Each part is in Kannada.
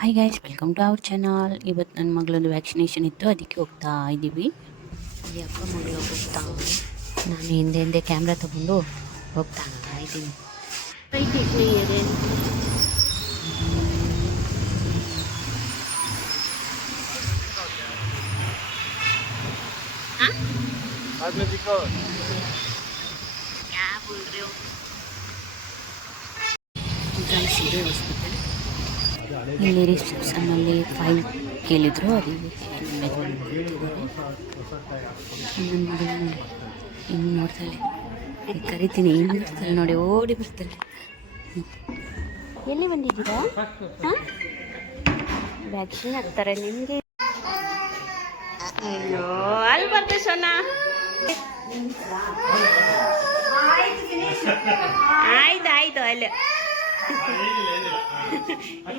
Hi guys, welcome to our channel. ಇವತ್ತು ನನ್ನ ಮಗಳದ್ದು ವ್ಯಾಕ್ಸಿನೇಷನ್ ಇತ್ತು, ಅದಕ್ಕೆ ಹೋಗ್ತಾ ಇದ್ದೀವಿ. ಅಲ್ಲಿ ಅಪ್ಪ ಮಗಳು ಹೋಗ್ತಾ, ನಾನು ಹಿಂದೆ ಕ್ಯಾಮ್ರಾ ತಗೊಂಡು ಹೋಗ್ತಾ ಇದ್ದೀನಿ. ಹಾಸ್ಪಿಟಲ್ ಇಲ್ಲಿ ರಿಸೆಪ್ಷನ್ನಲ್ಲಿ ಫೈಲ್ ಕೇಳಿದ್ರು, ಅದಕ್ಕೆ ಇನ್ನು ನೋಡ್ತಾಳೆ, ಕರಿತೀನಿ, ಇನ್ನು ನೋಡ್ತಾಳೆ ನೋಡಿ, ಓಡಿ ಬರ್ತಾಳೆ. ಎಲ್ಲಿ ಬಂದಿದ್ದೀರಾ? ಹಾಂ, ವ್ಯಾಕ್ಸಿನ್ ಹಾಕ್ತಾರೆ ನಿಮಗೆ. ಅಯ್ಯೋ, ಅಲ್ಲಿ ಬರ್ತೆ ಸೋನ. ಆಯ್ತು ಅಲ್ಲ,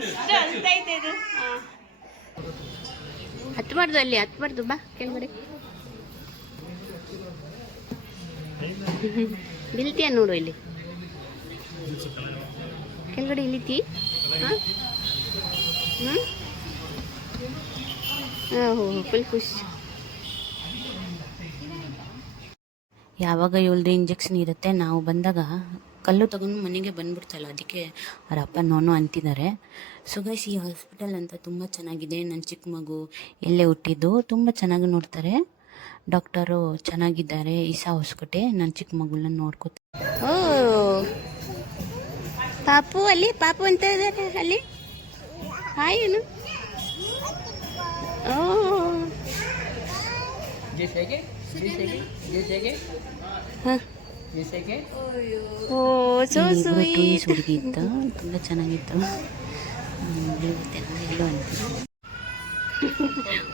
ಇಷ್ಟು ಅಲ್ತೈತೆ ಇದು. ಹತ್ಬಾರ್ದು, ಅಲ್ಲಿ ಹತ್ಬಾರ್ದು, ಬಾ ಕೆಳಗಡೆ. ಬಿಲ್ತೀಯ ನೋಡು, ಇಲ್ಲಿ ಕೆಳಗಡೆ ಇಳಿತಿ. ಹಾಂ ಫುಲ್ ಖುಷಿ. ಯಾವಾಗ ಇವಳ್ದು ಇಂಜೆಕ್ಷನ್ ಇರುತ್ತೆ, ನಾವು ಬಂದಾಗ ಕಲ್ಲು ತಗೊಂಡು ಮನೆಗೆ ಬಂದ್ಬಿಡ್ತಲ್ಲ, ಅದಕ್ಕೆ ಅವ್ರ ಅಪ್ಪ ನೋನು ಅಂತಿದ್ದಾರೆ. ಸೊ ಗೈಸ್, ಈ ಹಾಸ್ಪಿಟಲ್ ಅಂತ ತುಂಬ ಚೆನ್ನಾಗಿದೆ. ನನ್ನ ಚಿಕ್ಕ ಮಗು ಎಲ್ಲೇ ಹುಟ್ಟಿದ್ದು, ತುಂಬ ಚೆನ್ನಾಗಿ ನೋಡ್ತಾರೆ. ಡಾಕ್ಟರು ಚೆನ್ನಾಗಿದ್ದಾರೆ. ಇಸಾ ಹೊಸಕೋಟೆ ನನ್ನ ಚಿಕ್ಕ ಮಗುಳನ್ನ ನೋಡ್ಕೋತಾರೆ. ಓ ಪಾಪು, ಅಲ್ಲಿ ಪಾಪು ಅಂತ ಇದ್ದಾರೆ ಅಲ್ಲಿ. ಹಾಯ್ ಏನು? ಓ ಹುಡುಗಿ ಇತ್ತು, ತುಂಬ ಚೆನ್ನಾಗಿತ್ತು. ಎಲ್ಲೋ ಅಂತೀವಿ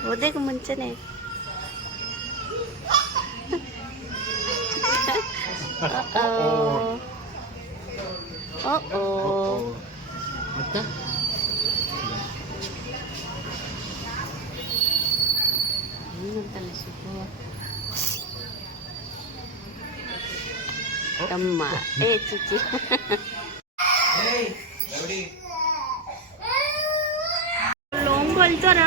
ಓದಕ್ಕೆ ಮುಂಚೆನೆ. ಏನಂತಲ್ಲ ಸುಬ್ಬ ತಮ್ಮ, ಚಿಚ್ಚಿ ಲೋಂಬು ಅಲ್ತಾರ.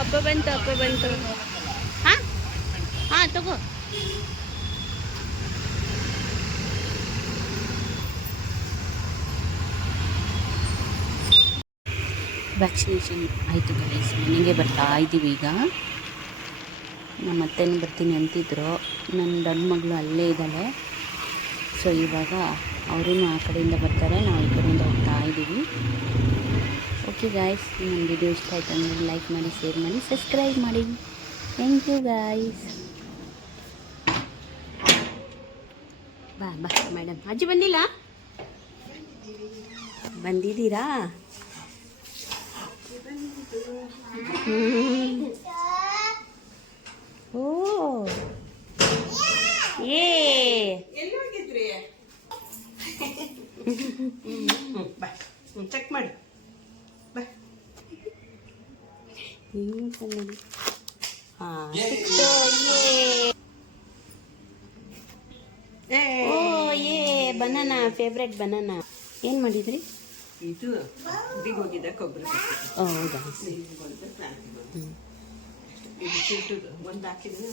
ಅಪ್ಪ ಬಂತು. ಹಾಂ ತಗೋ. ವ್ಯಾಕ್ಸಿನೇಷನ್ ಆಯಿತು ಗೈಸ್, ಮನೆಗೆ ಬರ್ತಾ ಇದ್ದೀವಿ ಈಗ. ನಮ್ಮ ಅತ್ತೆನೂ ಬರ್ತೀನಿ ಅಂತಿದ್ರು, ನನ್ನ ದೊಡ್ಡ ಮಗಳು ಅಲ್ಲೇ ಇದ್ದಾಳೆ. ಸೊ ಇವಾಗ ಅವರೂ ಆ ಕಡೆಯಿಂದ ಬರ್ತಾರೆ, ನಾವು ಈ ಕಡೆಯಿಂದ ಹೋಗ್ತಾ ಇದ್ದೀವಿ. ಓಕೆ ಗಾಯ್ಸ್, ನನ್ನ ವಿಡಿಯೋ ಇಷ್ಟ ಆಯಿತು ಅಂದರೆ ಲೈಕ್ ಮಾಡಿ, ಶೇರ್ ಮಾಡಿ, ಸಬ್ಸ್ಕ್ರೈಬ್ ಮಾಡಿ. Thank you guys. ಬಾ ಮೇಡಮ್. ಅಜ್ಜಿ ಬಂದಿಲ್ಲ? ಬಂದಿದ್ದೀರಾ? ಓ ಏ ಚೆಕ್ ಮಾಡಿ. Banana, favourite banana. ಏನು ಮಾಡಿದ್ರಿ? ಇದು ಹೋಗಿದ್ದ ಕೊಬ್ಬರಿ. ಹೌದಾ? ಒಂದು ಹಾಕಿದ್ರೆ